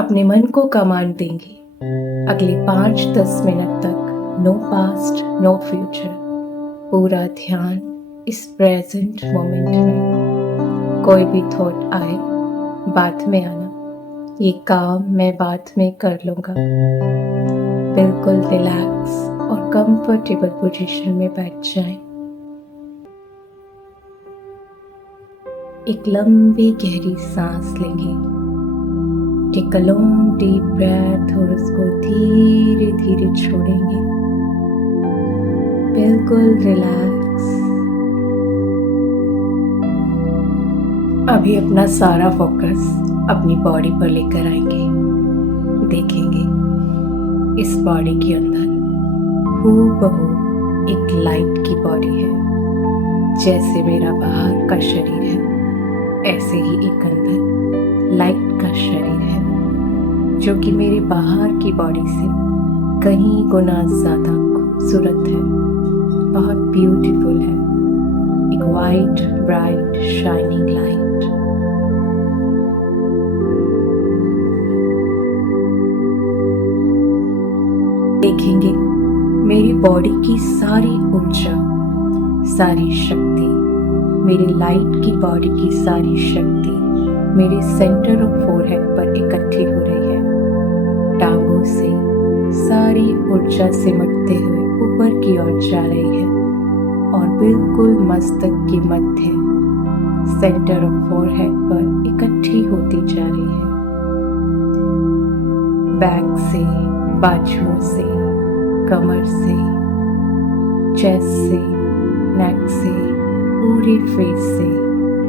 अपने मन को कमांड देंगे अगले 5-10 मिनट तक नो पास्ट नो फ्यूचर, पूरा ध्यान इस प्रेजेंट मोमेंट में। कोई भी थॉट आए बाद में आना, ये काम मैं बाद में कर लूँगा। बिल्कुल रिलैक्स और कंफर्टेबल पोजीशन में बैठ जाएं। एक लंबी गहरी सांस लेंगे। Take a long deep breath और उसको धीरे धीरे छोड़ेंगे। बिल्कुल रिलैक्स। अभी अपना सारा फोकस अपनी बॉडी पर लेकर आएंगे। देखेंगे इस बॉडी के अंदर हूबहू एक लाइट की बॉडी है। जैसे मेरा बाहर का शरीर है, ऐसे ही एक अंदर लाइट का शरीर है, जो कि मेरे बाहर की बॉडी से कहीं गुना ज़्यादा खूबसूरत है, बहुत ब्यूटीफुल है। एक वाइट ब्राइट शाइनिंग लाइट। देखेंगे मेरी बॉडी की सारी ऊर्जा, सारी शक्ति, मेरी लाइट की बॉडी की सारी शक्ति मेरे सेंटर ऑफ फोरहेड पर इकट्ठी हो रही है। टांगों से सारी ऊर्जा सिमटते हुए ऊपर की ओर जा रही है और बिल्कुल मस्तक की मध्य सेंटर ऑफ फोरहेड पर इकट्ठी होती जा रही है। बैक से, बाजुओं से, कमर से, चेस्ट से, नेक से, पूरे फेस से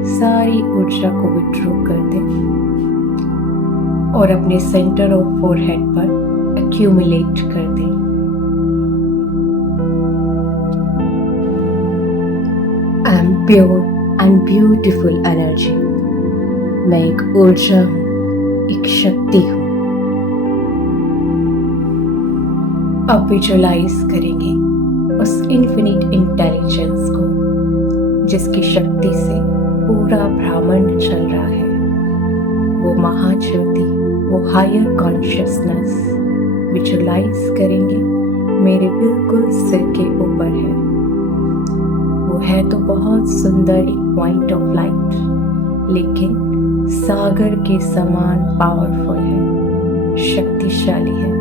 सारी ऊर्जा को विड्रॉ कर दें और अपने सेंटर ऑफ फोरहेड पर एक्यूमुलेट कर दें। I am pure and beautiful energy. मैं एक ऊर्जा हूँ, एक शक्ति हूँ। अब विजुअलाइज करेंगे उस इन्फिनिट इंटेलिजेंस को जिसकी शक्ति से पूरा ब्रह्मांड चल रहा है। वो महाज्योति, वो हायर कॉन्शियसनेस विजुअलाइज करेंगे मेरे बिल्कुल सिर के ऊपर है। वो है तो बहुत सुंदर एक पॉइंट ऑफ लाइट, लेकिन सागर के समान पावरफुल है, शक्तिशाली है।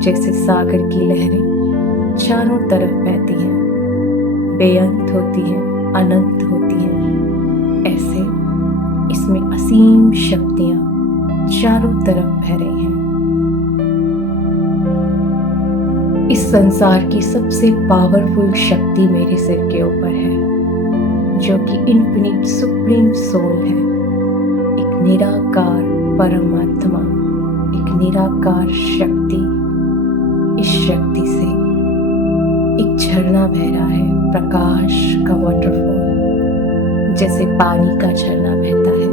जैसे सागर की लहरें चारों तरफ बहती हैं, बेअंत होती हैं, अनंत होती हैं, ऐसे इसमें असीम शक्तियां चारों तरफ बह रही हैं। इस संसार की सबसे पावरफुल शक्ति मेरे सिर के ऊपर है, जो कि इन्फिनिट सुप्रीम सोल है, एक निराकार परमात्मा, एक निराकार शक्ति। इस शक्ति से एक झरना बह रहा है, प्रकाश का वाटरफॉल। जैसे पानी का झरना बहता है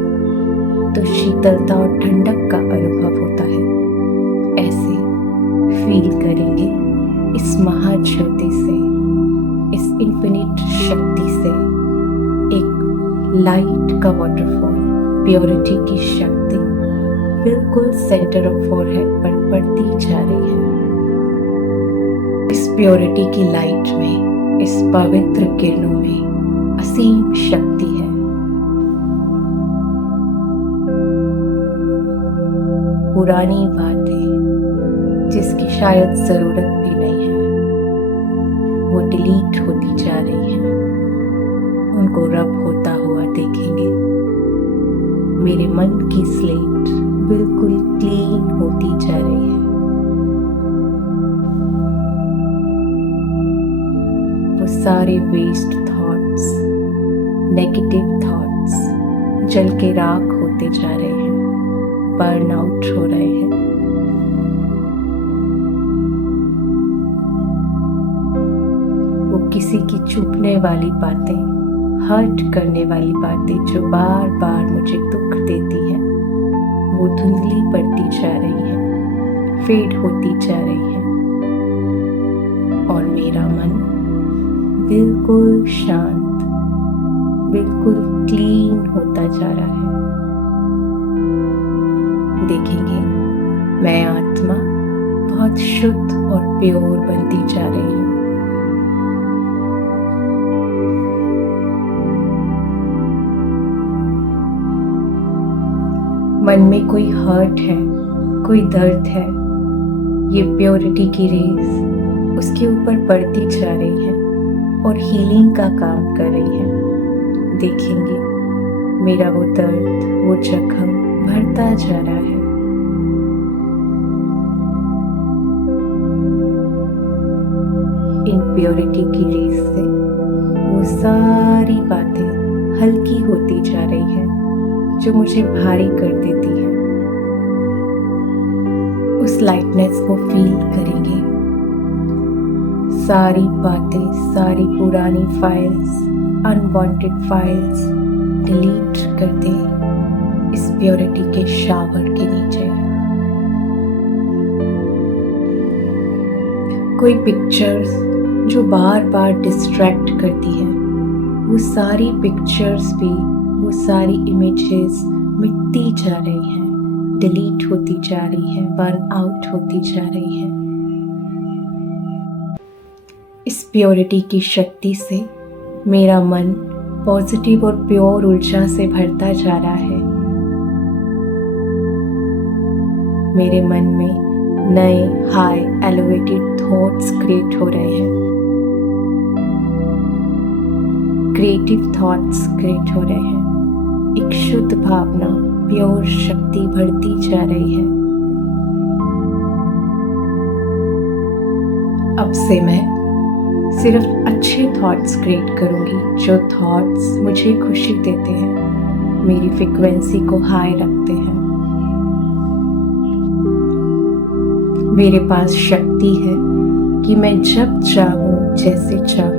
तो शीतलता और ठंडक का अनुभव होता है, ऐसे फील करेंगे इस महाज्योति से, इस इन्फिनिट शक्ति से एक लाइट का वाटरफॉल, प्योरिटी की शक्ति बिल्कुल सेंटर ऑफ फोरहेड पर पड़ती जा रही है। इस प्योरिटी की लाइट में, इस पवित्र किरणों में असीम शक्ति है। पुरानी बातें जिसकी शायद जरूरत भी नहीं है, वो डिलीट होती जा रही हैं, उनको रब होता हुआ देखेंगे। मेरे मन की स्लेट बिल्कुल क्लीन होती जा रही है। सारे वेस्ट थॉट्स, नेगेटिव थॉट्स जल के राख होते जा रहे हैं, बर्न आउट हो रहे हैं। वो किसी की चुभने वाली बातें, हर्ट करने वाली बातें जो बार बार मुझे दुख देती हैं, वो धुंधली पड़ती जा रही हैं, फेड होती जा रही हैं और मेरा मन बिल्कुल शांत, बिल्कुल क्लीन होता जा रहा है। देखेंगे मैं आत्मा बहुत शुद्ध और प्योर बनती जा रही हूँ। मन में कोई हर्ट है, कोई दर्द है, ये प्योरिटी की रेस उसके ऊपर बढ़ती जा रही है और हीलिंग का काम कर रही है। देखेंगे मेरा वो दर्द, वो जख्म भरता जा रहा है। इम्प्योरिटी की रेस से वो सारी बातें हल्की होती जा रही है जो मुझे भारी कर देती है। उस लाइटनेस को फील करेंगे। सारी बातें, सारी पुरानी फाइल्स, अनवांटेड फाइल्स डिलीट कर दें इस प्योरिटी के शावर के नीचे। कोई पिक्चर्स जो बार बार डिस्ट्रैक्ट करती है, वो सारी पिक्चर्स भी, वो सारी इमेजेस मिटती जा रही हैं, डिलीट होती जा रही हैं, बर्न आउट होती जा रही हैं। इस प्योरिटी की शक्ति से मेरा मन पॉजिटिव और प्योर ऊर्जा से भरता जा रहा है। मेरे मन में नए हाई एलिवेटेड थॉट्स क्रिएट हो रहे हैं। क्रिएटिव थॉट्स क्रिएट हो रहे हैं। एक शुद्ध भावना, प्योर शक्ति बढ़ती जा रही है। अब से मैं सिर्फ अच्छे थॉट्स क्रिएट करूंगी, जो थॉट्स मुझे खुशी देते हैं, मेरी फ्रीक्वेंसी को हाई रखते हैं। मेरे पास शक्ति है कि मैं जब चाहूँ, जैसे चाहूँ,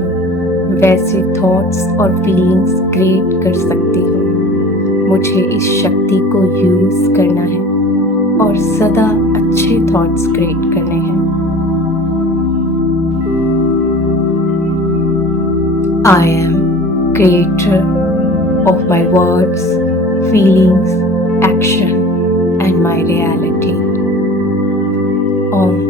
वैसे थॉट्स और फीलिंग्स क्रिएट कर सकती हूँ। मुझे इस शक्ति को यूज करना है और सदा अच्छे थॉट्स क्रिएट करने हैं। I am creator of my words, feelings, action and my reality. Om